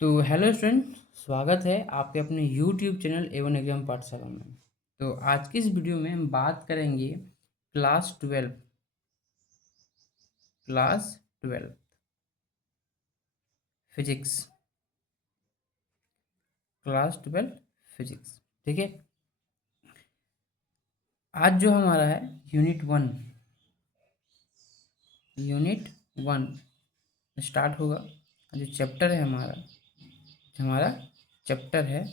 तो hello student, स्वागत है आपके अपने यूट्यूब चैनल एवन एग्जाम पाठशाला में। तो आज की इस वीडियो में हम बात करेंगे क्लास 12 फिजिक्स। क्लास 12 फिजिक्स, ठीक है। आज जो हमारा है यूनिट 1 स्टार्ट होगा। जो चैप्टर है हमारा चैप्टर है,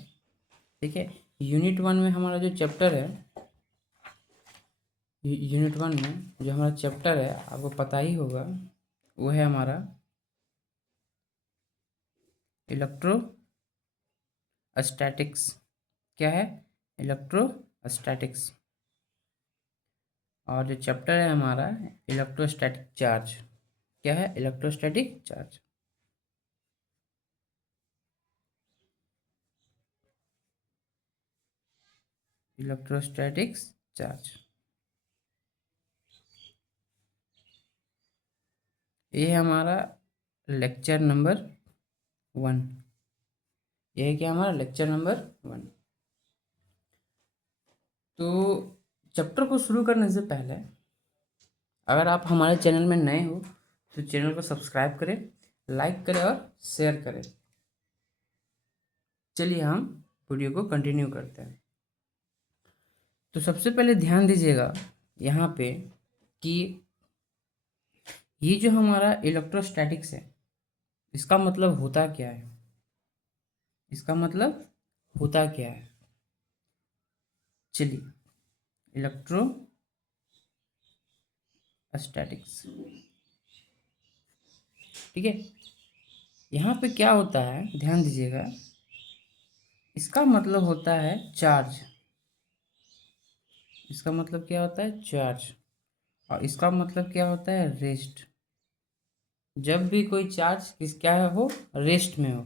ठीक है। यूनिट 1 में हमारा जो चैप्टर है, यूनिट 1 में जो हमारा चैप्टर है आपको पता ही होगा, वो है हमारा इलेक्ट्रोस्टैटिक्स। क्या है? इलेक्ट्रोस्टैटिक्स। और जो चैप्टर है हमारा इलेक्ट्रोस्टैटिक चार्ज। क्या है? Electrostatic charge. इलेक्ट्रोस्टैटिक्स चार्ज, ये हमारा लेक्चर नंबर 1। ये है क्या? हमारा लेक्चर नंबर 1। तो चैप्टर को शुरू करने से पहले अगर आप हमारे चैनल में नए हो तो चैनल को सब्सक्राइब करें, लाइक करें और शेयर करें। चलिए हम वीडियो को कंटिन्यू करते हैं। तो सबसे पहले ध्यान दीजिएगा यहाँ पे कि ये जो हमारा इलेक्ट्रोस्टैटिक्स है, इसका मतलब होता क्या है? इसका मतलब होता क्या है? चलिए, इलेक्ट्रोस्टैटिक्स, ठीक है। यहाँ पे क्या होता है, ध्यान दीजिएगा। इसका मतलब होता है चार्ज। इसका मतलब क्या होता है? चार्ज। और इसका मतलब क्या होता है? रेस्ट। जब भी कोई चार्ज क्या हो, रेस्ट में हो,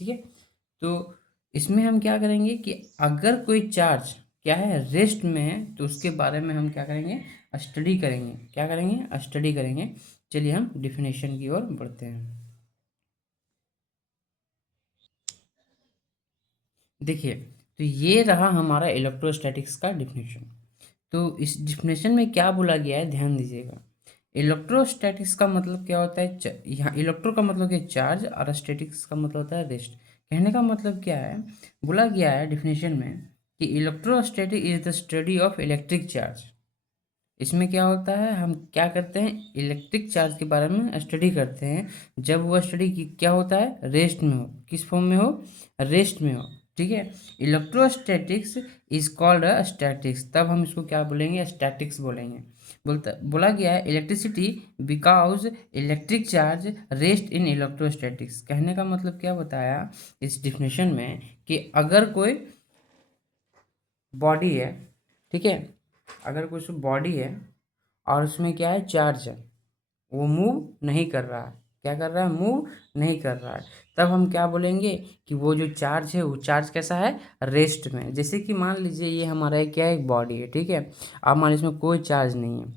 ठीक है। तो इसमें हम क्या करेंगे कि अगर कोई चार्ज क्या है, रेस्ट में है, तो उसके बारे में हम क्या करेंगे? स्टडी करेंगे। क्या करेंगे? स्टडी करेंगे। चलिए हम डिफिनेशन की ओर बढ़ते हैं। देखिए, तो ये रहा हमारा इलेक्ट्रोस्टैटिक्स का डिफिनेशन। तो इस डिफिनेशन में क्या बोला गया है, ध्यान दीजिएगा। इलेक्ट्रोस्टैटिक्स का मतलब क्या होता है? यहाँ इलेक्ट्रो का मतलब है चार्ज और स्टैटिक्स का मतलब होता है रेस्ट। कहने का मतलब क्या है? बोला गया है डिफिनेशन में कि electrostatic is the study of electric charge. इसमें क्या होता है, हम क्या करते हैं? इलेक्ट्रिक चार्ज के बारे में स्टडी करते हैं। जब वह स्टडी की क्या होता है? रेस्ट में हो। किस फॉर्म में हो? रेस्ट में हो, ठीक है। इलेक्ट्रोस्टैटिक्स इज कॉल्ड स्टैटिक्स, तब हम इसको क्या बोलेंगे? स्टैटिक्स बोलेंगे। बोला गया है electricity because electric charge rest in electrostatics. कहने का मतलब क्या बताया इस डिफिनेशन में कि अगर कोई बॉडी है, ठीक है, अगर कुछ बॉडी है और उसमें क्या है? चार्ज है, वो मूव नहीं कर रहा है। क्या कर रहा है? मूव नहीं कर रहा है। तब हम क्या बोलेंगे कि वो जो चार्ज है, वो चार्ज कैसा है? रेस्ट में। जैसे कि मान लीजिए ये हमारा क्या है? एक बॉडी है, ठीक है। अब मान इसमें कोई चार्ज नहीं है,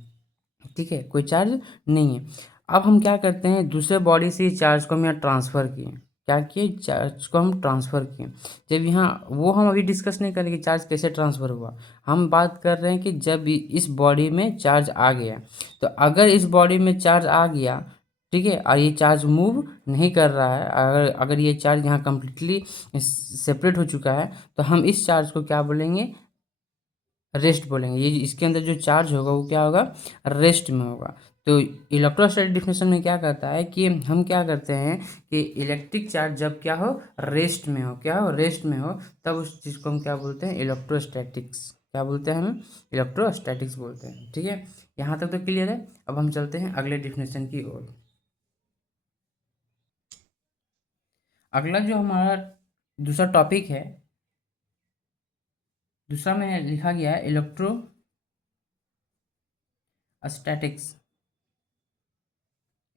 ठीक है, कोई चार्ज नहीं है। अब हम क्या करते हैं? दूसरे बॉडी से चार्ज को हम यहाँ ट्रांसफ़र किए। क्या किए? चार्ज को हम ट्रांसफ़र किए। जब यहाँ वो हम अभी डिस्कस नहीं करेंगे चार्ज कैसे ट्रांसफ़र हुआ। हम बात कर रहे हैं कि जब इस बॉडी में चार्ज आ गया, तो अगर इस बॉडी में चार्ज आ गया, ठीक है, और ये चार्ज मूव नहीं कर रहा है, अगर अगर ये चार्ज यहाँ कम्प्लीटली सेपरेट हो चुका है, तो हम इस चार्ज को क्या बोलेंगे? रेस्ट बोलेंगे। ये इसके अंदर जो चार्ज होगा वो क्या होगा? रेस्ट में होगा। तो इलेक्ट्रोस्टैटिक डिफिनेशन में क्या कहता है कि हम क्या करते हैं कि इलेक्ट्रिक चार्ज जब क्या हो? रेस्ट में हो। क्या हो? रेस्ट में हो। तब उस चीज़ को हम क्या बोलते हैं? इलेक्ट्रोस्टैटिक्स। क्या बोलते हैं? हम इलेक्ट्रोस्टैटिक्स बोलते हैं, ठीक है। यहाँ तक तो क्लियर है। अब हम चलते हैं अगले डिफिनेशन की ओर। अगला जो हमारा दूसरा टॉपिक है, दूसरा में लिखा गया है electrostatics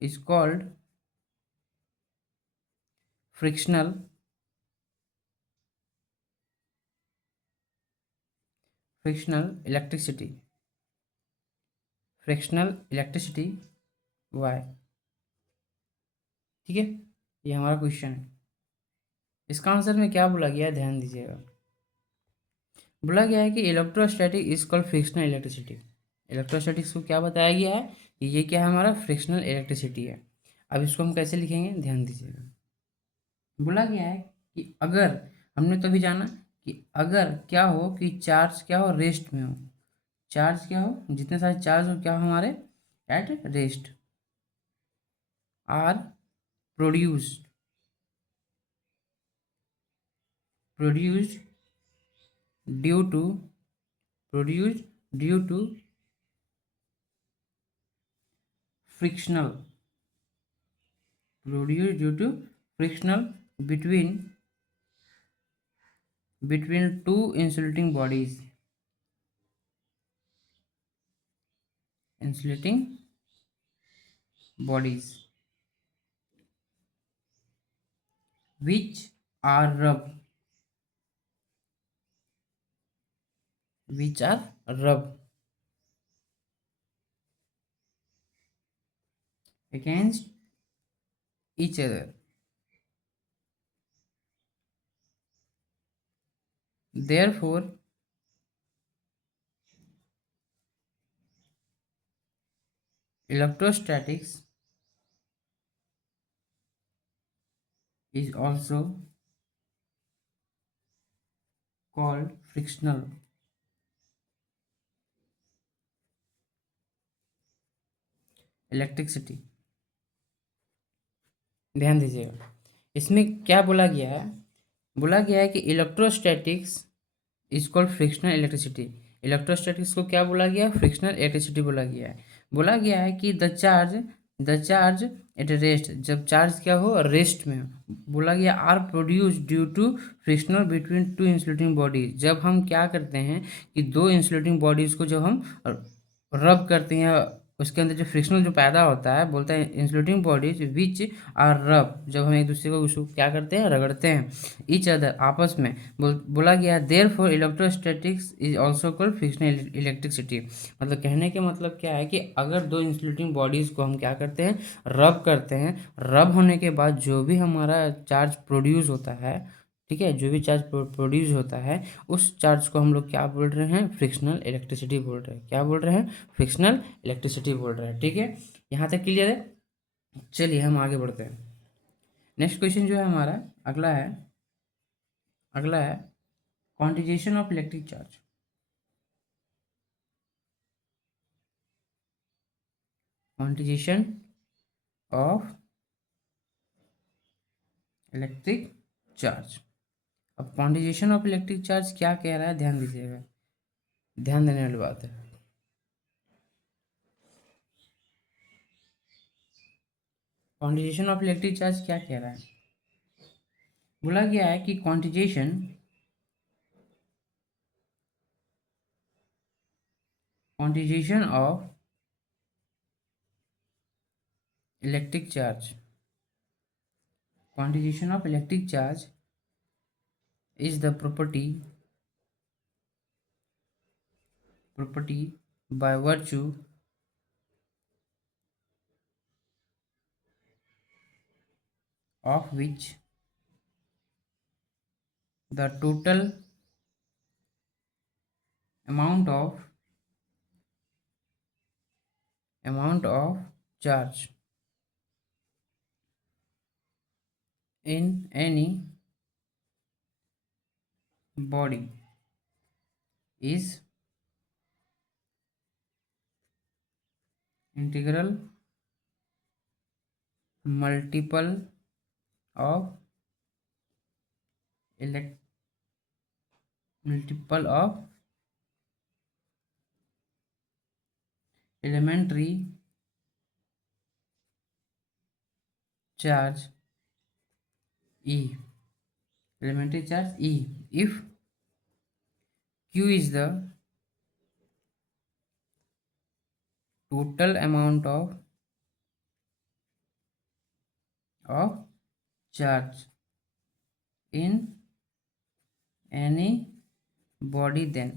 is called frictional frictional electricity. Frictional electricity why, ठीक है। ये हमारा क्वेश्चन है। इसका आंसर में क्या बोला गया है, ध्यान दीजिएगा। बोला गया है कि electrostatic is called frictional electricity. Electrostatics को क्या बताया गया है कि ये क्या है, हमारा फ्रिक्शनल इलेक्ट्रिसिटी है। अब इसको हम कैसे लिखेंगे, ध्यान दीजिएगा। बोला गया है कि अगर, हमने तो भी जाना कि अगर क्या हो कि चार्ज क्या हो, रेस्ट में हो, चार्ज क्या हो, जितने सारे चार्ज हो क्या हो हमारे at rest, are produced produced due to produced due to frictional produced due to frictional between two insulating bodies which are rub against each other. Therefore, electrostatics is also called frictional electricity. ध्यान दीजिएगा, इसमें क्या बोला गया है, बोला गया है कि electrostatics is called frictional electricity. Electrostatics को क्या बोला गया है, फ्रिक्शनल इलेक्ट्रिसिटी बोला गया है। बोला गया है कि द चार्ज एट रेस्ट, जब चार्ज क्या हो, रेस्ट में हो। बोला गया are produce due to frictional between two insulating bodies, जब हम क्या करते हैं कि दो इंसुलेटिंग बॉडीज को जब हम रब करते हैं, उसके अंदर जो फ्रिक्शनल जो पैदा होता है, बोलता है इंसुलेटिंग बॉडीज विच आर रब, जब हम एक दूसरे को उसको क्या करते हैं, रगड़ते हैं, ईच अदर आपस में। बोला गया therefore electrostatics is also called frictional electricity. मतलब कहने के मतलब क्या है कि अगर दो इंसुलेटिंग बॉडीज को हम क्या करते हैं, रब करते हैं, रब होने के बाद जो भी हमारा चार्ज प्रोड्यूस होता है, ठीक है, जो भी चार्ज प्रोड्यूस होता है, उस चार्ज को हम लोग क्या बोल रहे हैं, फ्रिक्शनल इलेक्ट्रिसिटी बोल रहे हैं। क्या बोल रहे हैं, फ्रिक्शनल इलेक्ट्रिसिटी बोल रहे हैं। ठीक है, यहाँ तक क्लियर है। चलिए हम आगे बढ़ते हैं। नेक्स्ट क्वेश्चन जो है हमारा अगला है quantisation of electric charge. Quantisation of electric charge. अब क्वांटिजेशन ऑफ इलेक्ट्रिक चार्ज क्या कह रहा है, ध्यान दीजिएगा, ध्यान देने वाली बात है। क्वांटिजेशन ऑफ इलेक्ट्रिक चार्ज क्या कह रहा है, बोला गया है कि quantisation of electric charge, quantization of electric charge is the property by virtue of which the total amount of charge in any body is integral multiple of elementary charge E, elementary charge E, if Q is the total amount of charge in any body, then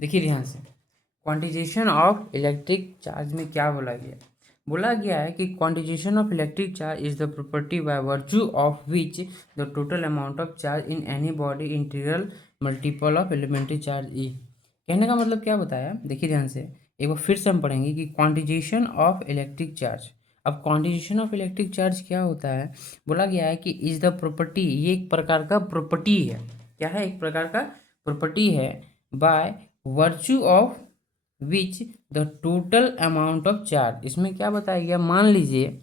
देखिए ध्यान से, quantisation of electric charge में क्या बोला गया, बोला गया है कि quantisation of electric charge is the property by virtue of which the total amount of charge in any body integral multiple of elementary charge e. कहने का मतलब क्या बताया, देखिए ध्यान से एक बार फिर से हम पढ़ेंगे कि क्वांटिजेशन ऑफ इलेक्ट्रिक चार्ज। अब क्वांटिजेशन ऑफ इलेक्ट्रिक चार्ज क्या होता है, बोला गया है कि इज द प्रॉपर्टी, ये एक प्रकार का प्रॉपर्टी है। क्या है, एक प्रकार का प्रॉपर्टी है। Bye virtue of which the total amount of charge, इसमें क्या बताया गया, मान लीजिए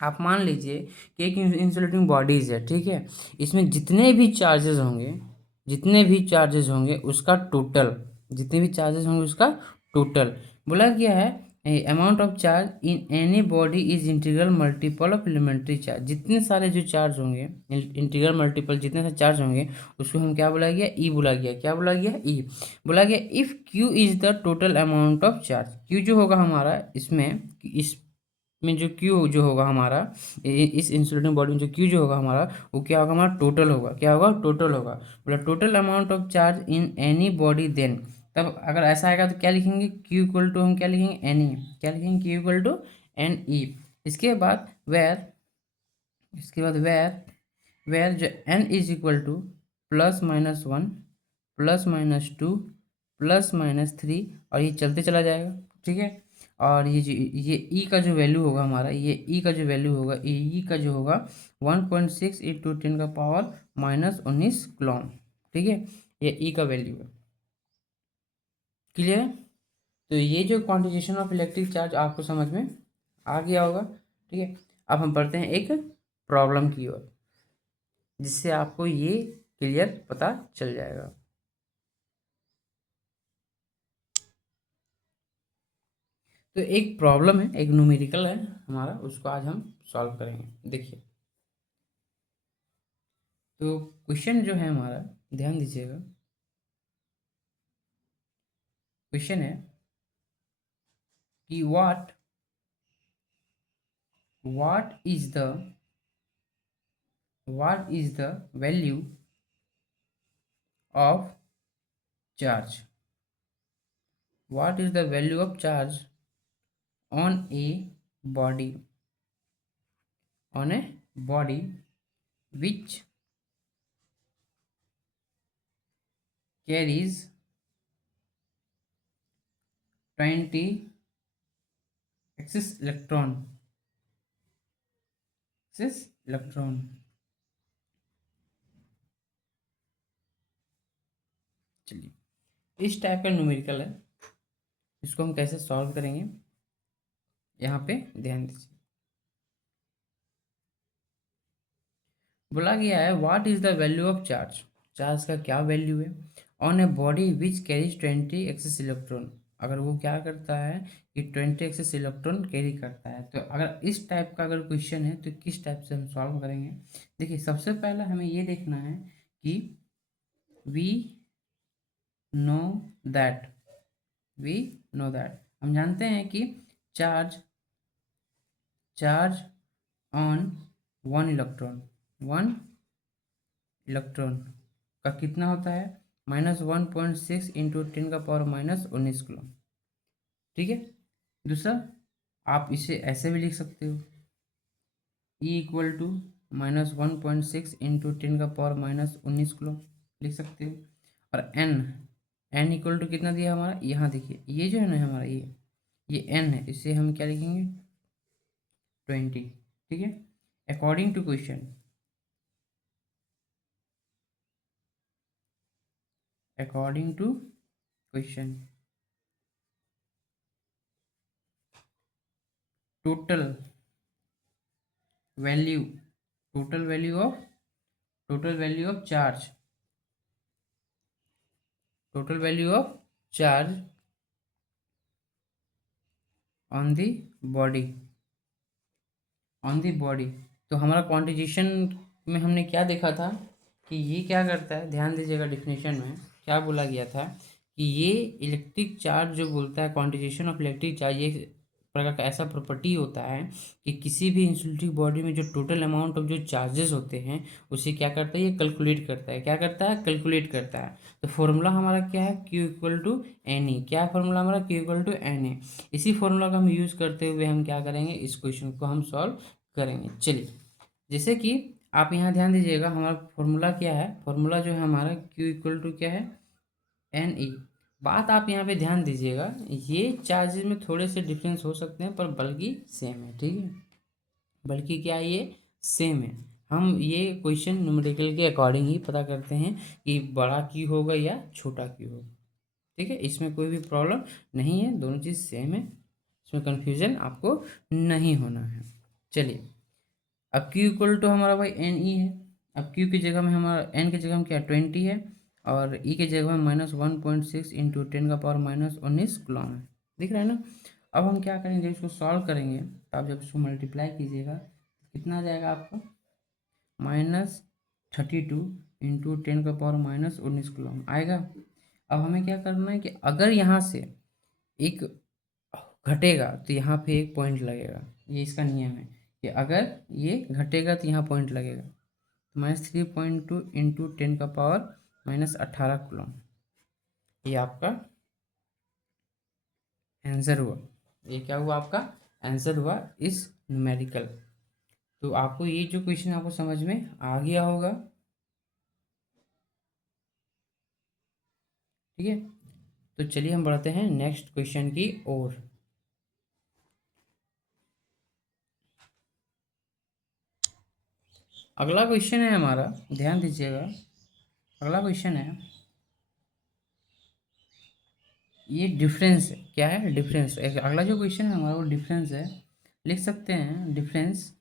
आप मान लीजिए कि एक इंसुलेटिंग बॉडीज है, ठीक है, इसमें जितने भी चार्जेस होंगे, जितने भी चार्जेस होंगे उसका टोटल, जितने भी चार्जेस होंगे उसका टोटल, बोला गया है amount of charge in any body is integral multiple of elementary charge. जितने सारे जो चार्ज होंगे, इंटीग्रल मल्टीपल जितने सारे चार्ज होंगे उसको हम क्या बोला गया, ई बोला गया। क्या बोला गया, ई बोला गया। If Q is the total amount of charge, Q जो होगा हमारा इसमें, इस में जो क्यू जो होगा हमारा, इस इंसुलेटिंग बॉडी में जो क्यू जो होगा हमारा, वो क्या होगा, हमारा टोटल होगा। क्या होगा, टोटल होगा। बोला total amount of charge in any body then, तब अगर ऐसा आएगा तो क्या लिखेंगे, क्यू इक्वल टू हम क्या लिखेंगे, एन ई। क्या लिखेंगे, Q equal to n e. इसके बाद वेयर, इसके बाद वेयर जो एन इज इक्वल टू +-1 +-2 +-3, और ये चलते चला जाएगा, ठीक है। और ये ई का जो वैल्यू होगा हमारा, ये ई का जो वैल्यू होगा, ई का जो होगा 1.6 × 10⁻⁻19 कूलम, ठीक है, ये ई का वैल्यू है। क्लियर। तो ये जो क्वांटिजेशन ऑफ इलेक्ट्रिक चार्ज आपको समझ में आ गया होगा, ठीक है। अब हम पढ़ते हैं एक प्रॉब्लम की ओर, जिससे आपको ये क्लियर पता चल जाएगा। तो एक प्रॉब्लम है, एक न्यूमेरिकल है हमारा, उसको आज हम सॉल्व करेंगे। देखिए, तो क्वेश्चन जो है हमारा, ध्यान दीजिएगा, क्वेश्चन है कि what is the value of charge, what is the value of charge on a body which carries 20 excess electron, चलिए, इस टाइप का न्यूमेरिकल है, इसको हम कैसे सॉल्व करेंगे, यहाँ पे ध्यान दीजिए। बोला गया है what is the value of charge, charge का क्या वैल्यू है, on a body which carries 20 excess electron, अगर वो क्या करता है कि 20 एक्सेस इलेक्ट्रॉन कैरी करता है। तो अगर इस टाइप का अगर क्वेश्चन है तो किस टाइप से हम सॉल्व करेंगे। देखिए, सबसे पहला हमें ये देखना है कि वी नो दैट हम जानते हैं कि चार्ज ऑन 1 इलेक्ट्रॉन का कितना होता है, -1.6 × 10⁻⁻19 कूलम, ठीक है। दूसरा, आप इसे ऐसे भी लिख सकते हो, E इक्वल टू -1.6 × 10⁻⁻19 कूलम लिख सकते हो। और n इक्वल टू कितना दिया हमारा, यहाँ देखिए, ये जो है ना हमारा, ये n है, इसे हम क्या लिखेंगे, 20, ठीक है। According to question, total value of charge on the body. तो हमारा क्वांटिजेशन में हमने क्या देखा था कि ये क्या करता है, ध्यान दीजिएगा, डिफिनेशन में क्या बोला गया था कि ये इलेक्ट्रिक चार्ज जो बोलता है, क्वांटिजेशन ऑफ इलेक्ट्रिक चार्ज, ये प्रकार का ऐसा प्रॉपर्टी होता है कि किसी भी इंसुलेटिव बॉडी में जो टोटल अमाउंट ऑफ जो चार्जेस होते हैं उसे क्या करता है, ये कैलकुलेट करता है। क्या करता है, कैलकुलेट करता है। तो फॉर्मूला हमारा क्या है, Q equal to n e. क्या फॉर्मूला हमारा, Q equal to n a. इसी फॉर्मूला का हम यूज़ करते हुए हम क्या करेंगे, इस क्वेश्चन को हम सॉल्व करेंगे। चलिए, जैसे कि आप यहाँ ध्यान दीजिएगा, हमारा फॉर्मूला क्या है, फॉर्मूला जो है हमारा Q इक्वल टू क्या है, एन ई। बात आप यहाँ पे ध्यान दीजिएगा, ये चार्जेस में थोड़े से डिफरेंस हो सकते हैं पर बल्कि सेम है, ठीक है। बल्कि क्या है, ये सेम है। हम ये क्वेश्चन न्यूमेरिकल के अकॉर्डिंग ही पता करते हैं कि बड़ा क्यू होगा या छोटा क्यू होगा, ठीक है। इसमें कोई भी प्रॉब्लम नहीं है, दोनों चीज़ सेम है, इसमें कन्फ्यूजन आपको नहीं होना है। चलिए, अब Q इक्वल टू हमारा भाई एन ई है। अब Q की जगह में हमारा एन की जगह में क्या 20 है और E की जगह में -1.6 इंटू 10⁻−19 कूलम है, दिख रहा है ना। अब हम क्या करेंगे, जब इसको सॉल्व करेंगे तो आप जब इसको मल्टीप्लाई कीजिएगा कितना आ जाएगा आपका, -32 इंटू 10⁻−19 कूलम आएगा। अब हमें क्या करना है कि अगर यहाँ से एक घटेगा तो यहाँ पे एक पॉइंट लगेगा, ये इसका नियम है कि अगर ये घटेगा तो यहाँ पॉइंट लगेगा। तो -3.2 इंटू 10⁻−18 कूलम, ये आपका आंसर हुआ। ये क्या हुआ, आपका आंसर हुआ इस न्यूमेरिकल। तो आपको ये जो क्वेश्चन आपको समझ में आ गया होगा, ठीक है। तो चलिए हम बढ़ते हैं नेक्स्ट क्वेश्चन की ओर। अगला क्वेश्चन है हमारा, ध्यान दीजिएगा, अगला क्वेश्चन है, ये डिफरेंस है। क्या है, डिफरेंस। अगला जो क्वेश्चन है हमारा वो डिफरेंस है। लिख सकते हैं difference,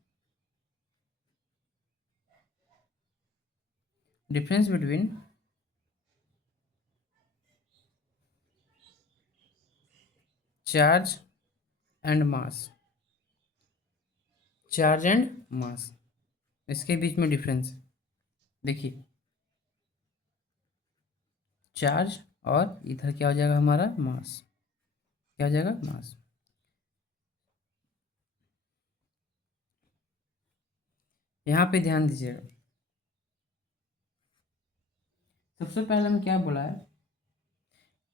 difference between charge and mass, charge and mass, इसके बीच में डिफरेंस। देखिए, चार्ज और इधर क्या हो जाएगा हमारा, मास। क्या हो जाएगा, मास। यहाँ पे ध्यान दीजिएगा, सबसे पहले हम क्या बोला है,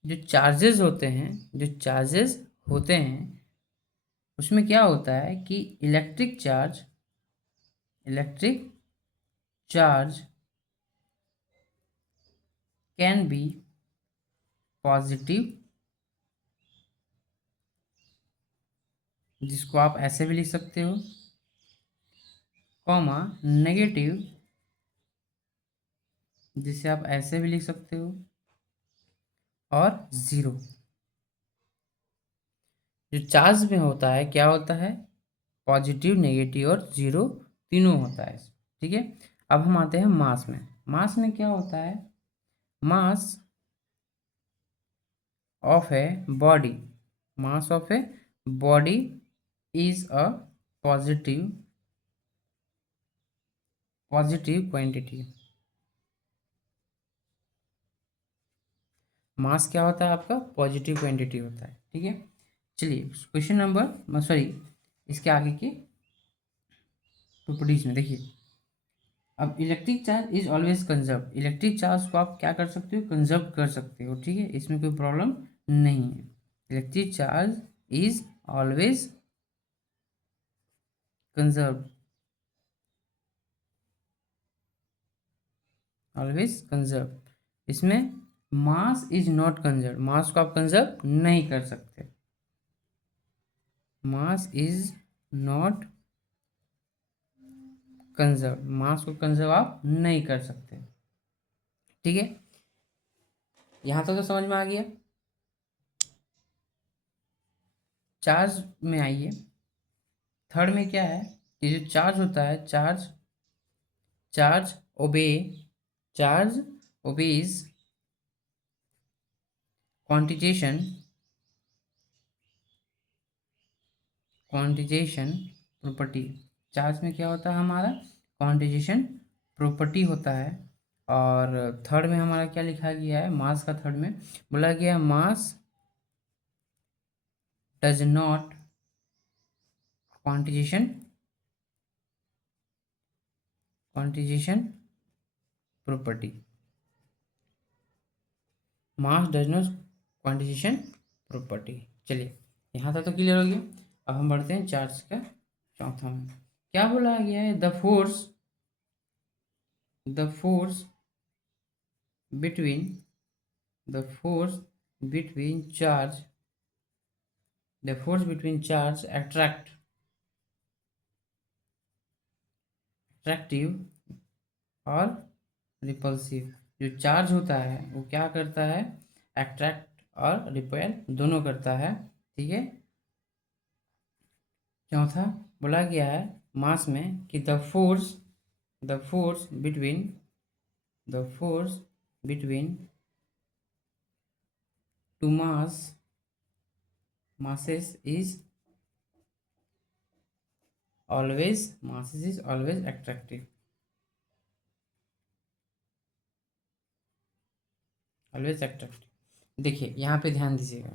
जो चार्जेस होते हैं, जो चार्जेस होते हैं उसमें क्या होता है कि electric charge can be positive, जिसको आप ऐसे भी लिख सकते हो, कॉमा नेगेटिव, जिसे आप ऐसे भी लिख सकते हो, और ज़ीरो। जो चार्ज में होता है क्या होता है, पॉजिटिव, नेगेटिव और ज़ीरो तीनों होता है, ठीक है। अब हम आते हैं मास में। मास में क्या होता है, mass of a body, mass of a body is a positive quantity. Mass क्या होता है आपका, पॉजिटिव क्वांटिटी होता है, ठीक है। चलिए क्वेश्चन नंबर, सॉरी, इसके आगे की प्रॉपर्टीज में देखिए। अब electric charge is always conserve, electric charge को आप क्या कर सकते हो, कंजर्व कर सकते हो, ठीक है, इसमें कोई प्रॉब्लम नहीं है। Electric charge is always conserve, always conserve. इसमें मास इज नॉट कंजर्व, मास को आप कंजर्व नहीं कर सकते, मास इज नॉट कंजर्व, मास को कंजर्व आप नहीं कर सकते, ठीक है। यहां तक तो समझ में आ गया। चार्ज में आइए, थर्ड में क्या है, ये जो चार्ज होता है, charge obey, charge obeys quantisation property. Charge में क्या होता है हमारा, क्वांटिजेशन प्रॉपर्टी होता है। और थर्ड में हमारा क्या लिखा गया है, मास का थर्ड में बोला गया, mass does not quantisation property, mass does not quantisation property. चलिए यहाँ तक तो क्लियर हो गया। अब हम बढ़ते हैं चार्ज का चौथा में। क्या बोला गया है? The force between the force between charge attractive और रिपल्सिव। जो चार्ज होता है वो क्या करता है? अट्रैक्ट और रिपेल दोनों करता है, ठीक है। चौथा बोला गया है मास में कि the force between two masses is always attractive, देखिए यहाँ पे ध्यान दीजिएगा।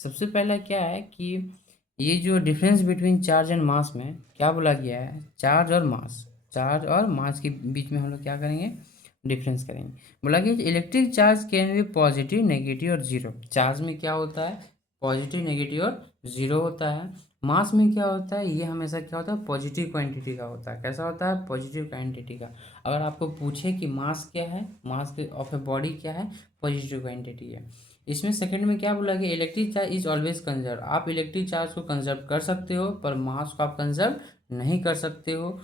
सबसे पहला क्या है कि ये जो difference between charge and mass में क्या बोला गया है? चार्ज और मास के बीच में हम लोग क्या करेंगे? डिफरेंस करेंगे। बोला कि electric charge can be positive, negative और जीरो। चार्ज में क्या होता है? पॉजिटिव, नेगेटिव और जीरो होता है। मास में क्या होता है? ये हमेशा क्या होता है? पॉजिटिव क्वांटिटी का होता है। कैसा होता है? पॉजिटिव क्वांटिटी का। अगर आपको पूछे कि मास क्या है, मास के ऑफ ए बॉडी क्या है? पॉजिटिव क्वांटिटी है। इसमें सेकंड में क्या बोला कि electric charge is always conserve. आप इलेक्ट्रिक चार्ज को कंजर्व कर सकते हो पर मास को आप कंजर्व नहीं कर सकते हो।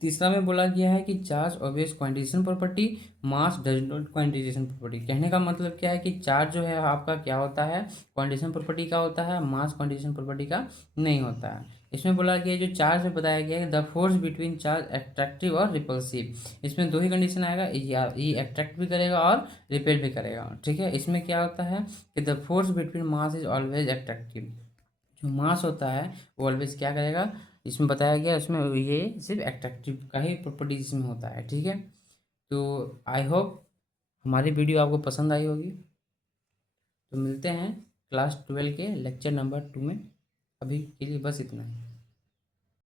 तीसरा में बोला गया है कि charge obvious quantisation property, mass does not quantisation property. कहने का मतलब क्या है कि चार्ज जो है आपका क्या होता है? क्वांटिजेशन प्रॉपर्टी का होता है, मास क्वांटिजेशन प्रॉपर्टी का नहीं होता है। इसमें बोला गया जो चार्ज में बताया गया है the force between charge attractive और रिपल्सिव। इसमें दो ही कंडीशन आएगा, ये अट्रैक्ट भी करेगा और रिपेल भी करेगा, ठीक है। इसमें क्या होता है कि the force between mass is always attractive. जो मास होता है वो ऑलवेज क्या करेगा? इसमें बताया गया इसमें ये सिर्फ एट्रैक्टिव का ही प्रॉपर्टी इसमें होता है, ठीक है। तो आई होप हमारी वीडियो आपको पसंद आई होगी। तो मिलते हैं क्लास 12 के लेक्चर नंबर 2 में। अभी के लिए बस इतना ही।